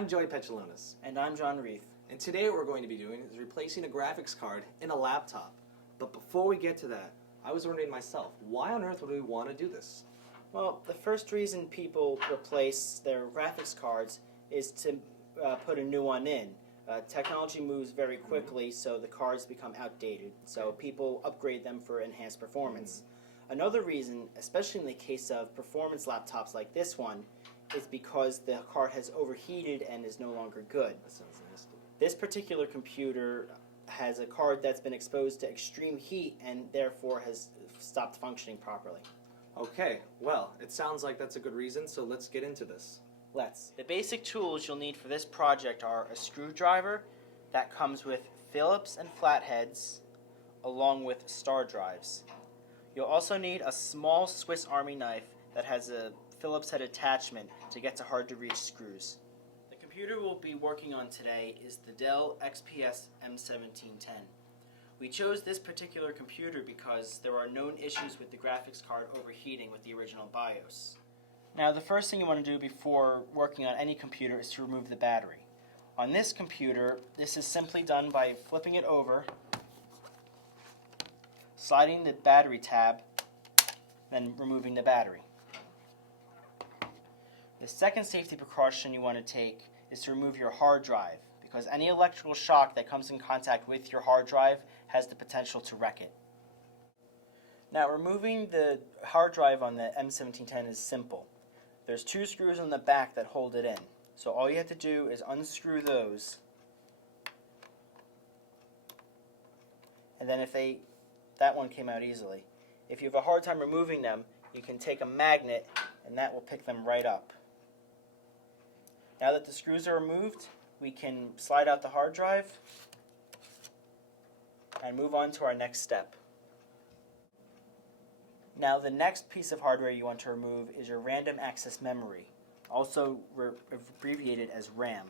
I'm Joey Petralonis. And I'm John Reith. And today what we're going to be doing is replacing a graphics card in a laptop. But before we get to that, I was wondering myself, why on earth would we want to do this? Well, the first reason people replace their graphics cards is to put a new one in. Technology moves very quickly, so the cards become outdated. So people upgrade them for enhanced performance. Another reason, especially in the case of performance laptops like this one, is because the card has overheated and is no longer good. That sounds nasty. This particular computer has a card that's been exposed to extreme heat and therefore has stopped functioning properly. Okay, well, it sounds like that's a good reason, so let's get into this. Let's. The basic tools you'll need for this project are a screwdriver that comes with Phillips and flatheads along with star drives. You'll also need a small Swiss Army knife that has a Phillips head attachment to get to hard to reach screws. The computer we'll be working on today is the Dell XPS M1710. We chose this particular computer because there are known issues with the graphics card overheating with the original BIOS. Now, the first thing you want to do before working on any computer is to remove the battery. On this computer, this is simply done by flipping it over, sliding the battery tab, then removing the battery. The second safety precaution you want to take is to remove your hard drive, because any electrical shock that comes in contact with your hard drive has the potential to wreck it. Now, removing the hard drive on the M1710 is simple. There's two screws on the back that hold it in. So all you have to do is unscrew those. And then that one came out easily. If you have a hard time removing them, you can take a magnet and that will pick them right up. Now that the screws are removed, we can slide out the hard drive and move on to our next step. Now, the next piece of hardware you want to remove is your random access memory, also abbreviated as RAM.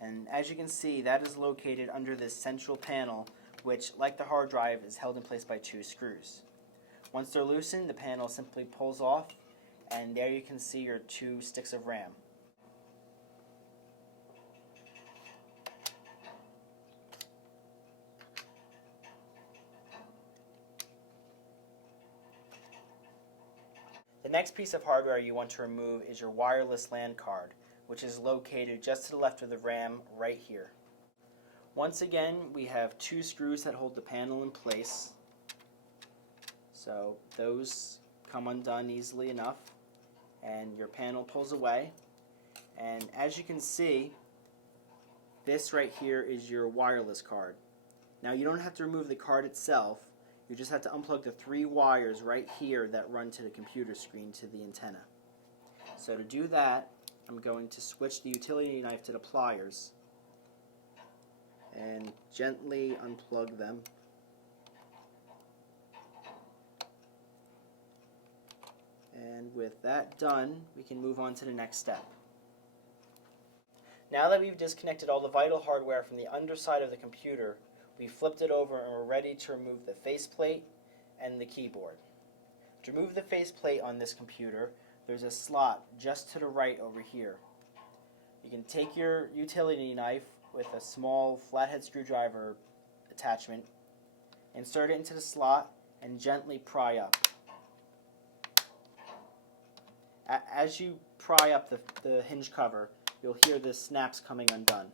And as you can see, that is located under this central panel, which, like the hard drive, is held in place by two screws. Once they're loosened, the panel simply pulls off, and there you can see your two sticks of RAM. The next piece of hardware you want to remove is your wireless LAN card, which is located just to the left of the RAM right here. Once again, we have two screws that hold the panel in place. So those come undone easily enough, and your panel pulls away. And as you can see, this right here is your wireless card. Now, you don't have to remove the card itself. You just have to unplug the three wires right here that run to the computer screen to the antenna. So to do that, I'm going to switch the utility knife to the pliers and gently unplug them. And with that done, we can move on to the next step. Now that we've disconnected all the vital hardware from the underside of the computer, we flipped it over and we're ready to remove the faceplate and the keyboard. To remove the faceplate on this computer, there's a slot just to the right over here. You can take your utility knife with a small flathead screwdriver attachment, insert it into the slot, and gently pry up. As you pry up the hinge cover, you'll hear the snaps coming undone.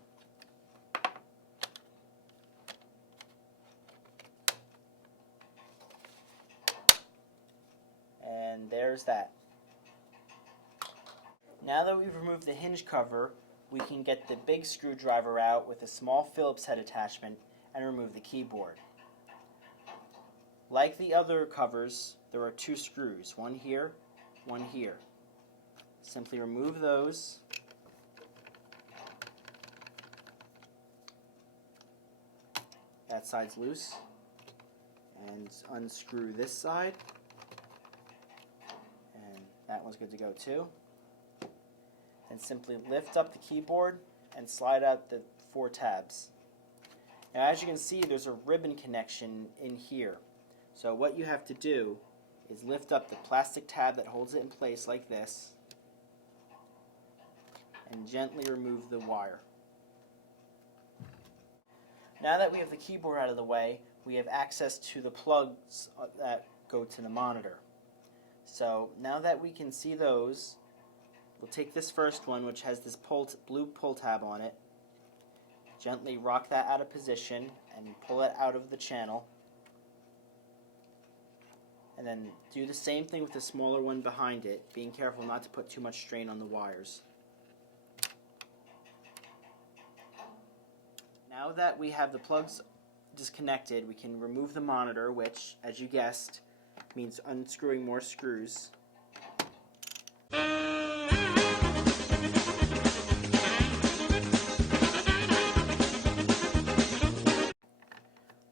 And there's that. Now that we've removed the hinge cover, we can get the big screwdriver out with a small Phillips head attachment and remove the keyboard. Like the other covers, there are two screws, one here, one here. Simply remove those. That side's loose. And unscrew this side. That one's good to go too. And simply lift up the keyboard and slide out the four tabs. Now, as you can see, there's a ribbon connection in here. So what you have to do is lift up the plastic tab that holds it in place like this, and gently remove the wire. Now that we have the keyboard out of the way, we have access to the plugs that go to the monitor. So now that we can see those, we'll take this first one, which has this blue pull tab on it, gently rock that out of position and pull it out of the channel. And then do the same thing with the smaller one behind it, being careful not to put too much strain on the wires. Now that we have the plugs disconnected, we can remove the monitor, which, as you guessed, means unscrewing more screws.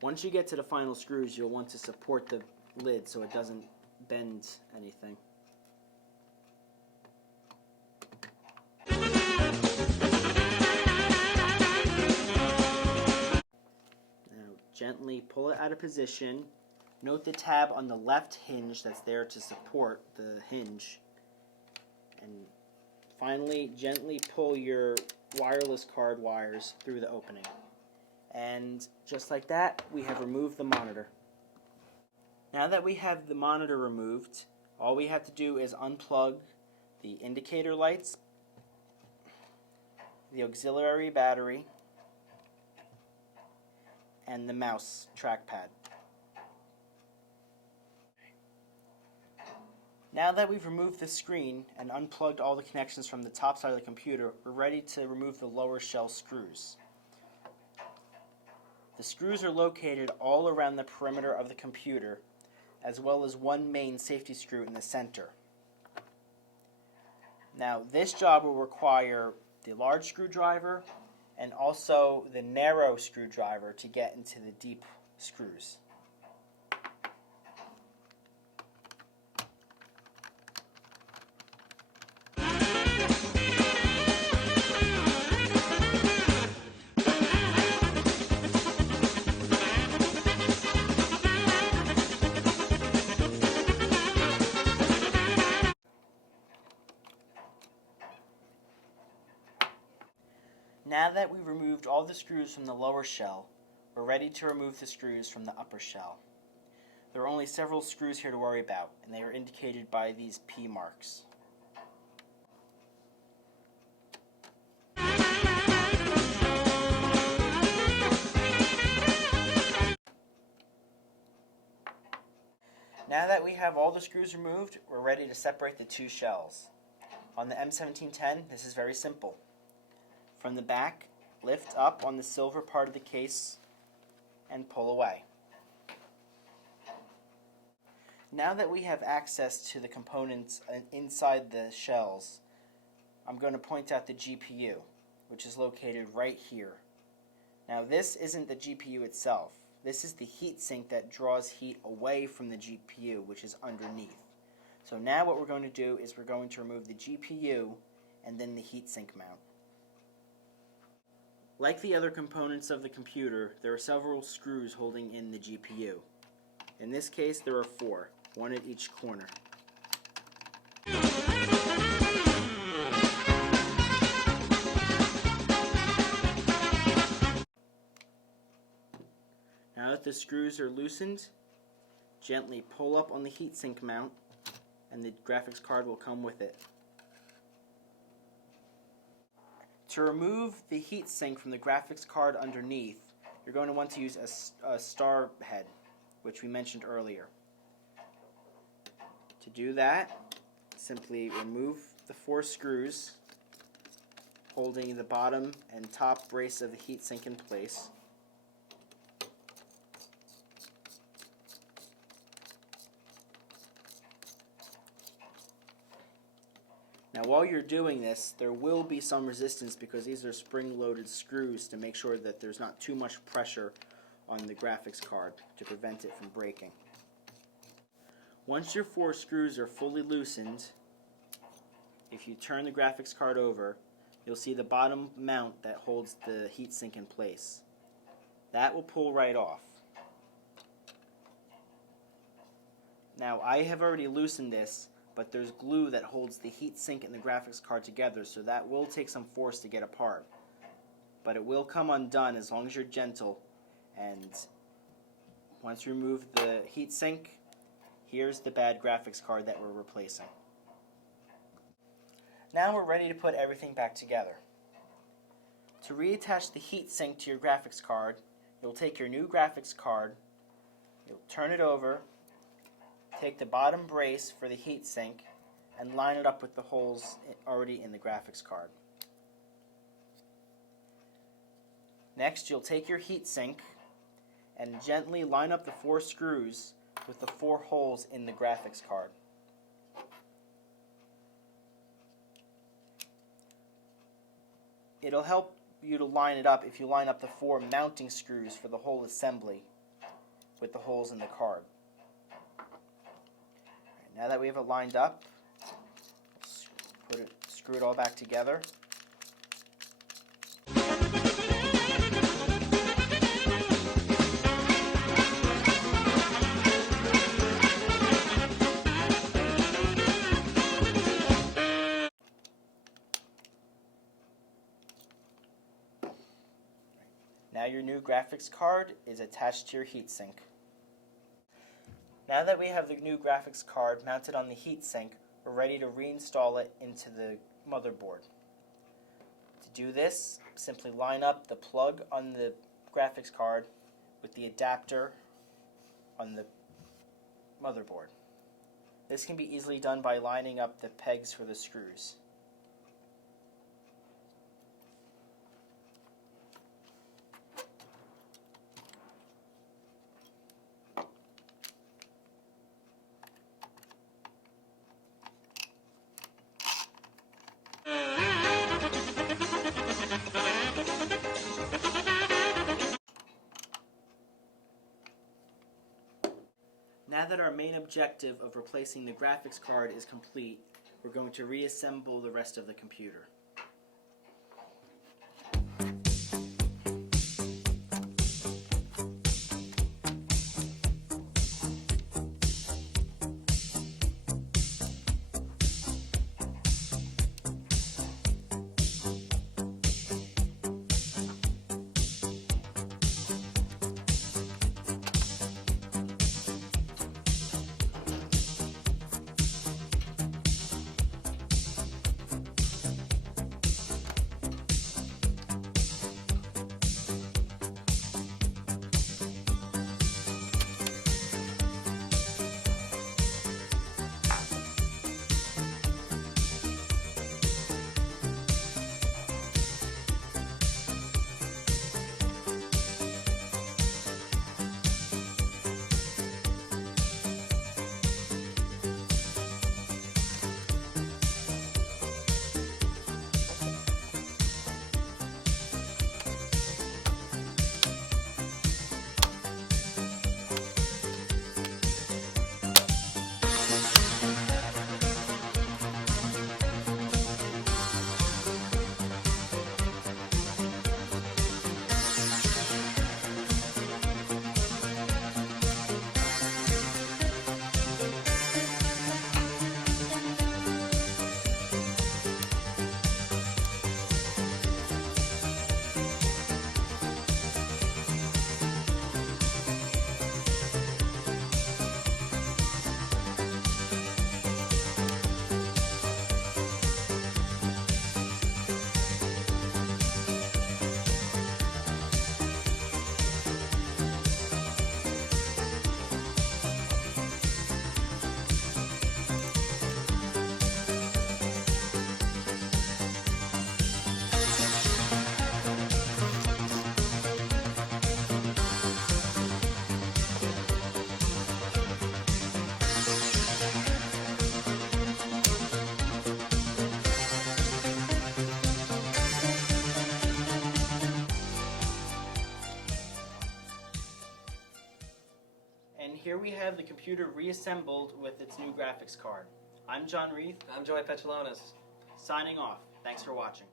Once you get to the final screws, you'll want to support the lid so it doesn't bend anything. Now gently pull it out of position. Note the tab on the left hinge that's there to support the hinge. And finally, gently pull your wireless card wires through the opening. And just like that, we have removed the monitor. Now that we have the monitor removed, all we have to do is unplug the indicator lights, the auxiliary battery, and the mouse trackpad. Now that we've removed the screen and unplugged all the connections from the top side of the computer, we're ready to remove the lower shell screws. The screws are located all around the perimeter of the computer, as well as one main safety screw in the center. Now, this job will require the large screwdriver and also the narrow screwdriver to get into the deep screws. Now that we've removed all the screws from the lower shell, we're ready to remove the screws from the upper shell. There are only several screws here to worry about, and they are indicated by these P marks. Now that we have all the screws removed, we're ready to separate the two shells. On the M1710, this is very simple. From the back, lift up on the silver part of the case and pull away. Now that we have access to the components inside the shells, I'm going to point out the GPU, which is located right here. Now this isn't the GPU itself. This is the heat sink that draws heat away from the GPU, which is underneath. So now what we're going to do is we're going to remove the GPU and then the heatsink mount. Like the other components of the computer, there are several screws holding in the GPU. In this case, there are 4, one at each corner. Now that the screws are loosened, gently pull up on the heatsink mount and the graphics card will come with it. To remove the heatsink from the graphics card underneath, you're going to want to use a star head, which we mentioned earlier. To do that, simply remove the 4 screws holding the bottom and top brace of the heatsink in place. Now while you're doing this, there will be some resistance because these are spring-loaded screws to make sure that there's not too much pressure on the graphics card to prevent it from breaking. Once your 4 screws are fully loosened, if you turn the graphics card over, you'll see the bottom mount that holds the heatsink in place. That will pull right off. Now I have already loosened this, but there's glue that holds the heatsink and the graphics card together, so that will take some force to get apart. But it will come undone as long as you're gentle. And once you remove the heatsink, here's the bad graphics card that we're replacing. Now we're ready to put everything back together. To reattach the heatsink to your graphics card, you'll take your new graphics card, you'll turn it over, take the bottom brace for the heatsink, and line it up with the holes already in the graphics card. Next, you'll take your heatsink and gently line up the 4 screws with the 4 holes in the graphics card. It'll help you to line it up if you line up the 4 mounting screws for the whole assembly with the holes in the card. Right, now that we have it lined up, screw it all back together. Now your new graphics card is attached to your heatsink. Now that we have the new graphics card mounted on the heatsink, we're ready to reinstall it into the motherboard. To do this, simply line up the plug on the graphics card with the adapter on the motherboard. This can be easily done by lining up the pegs for the screws. Now that our main objective of replacing the graphics card is complete, we're going to reassemble the rest of the computer. And here we have the computer reassembled with its new graphics card. I'm John Reith. I'm Joey Petrolonis. Signing off. Thanks for watching.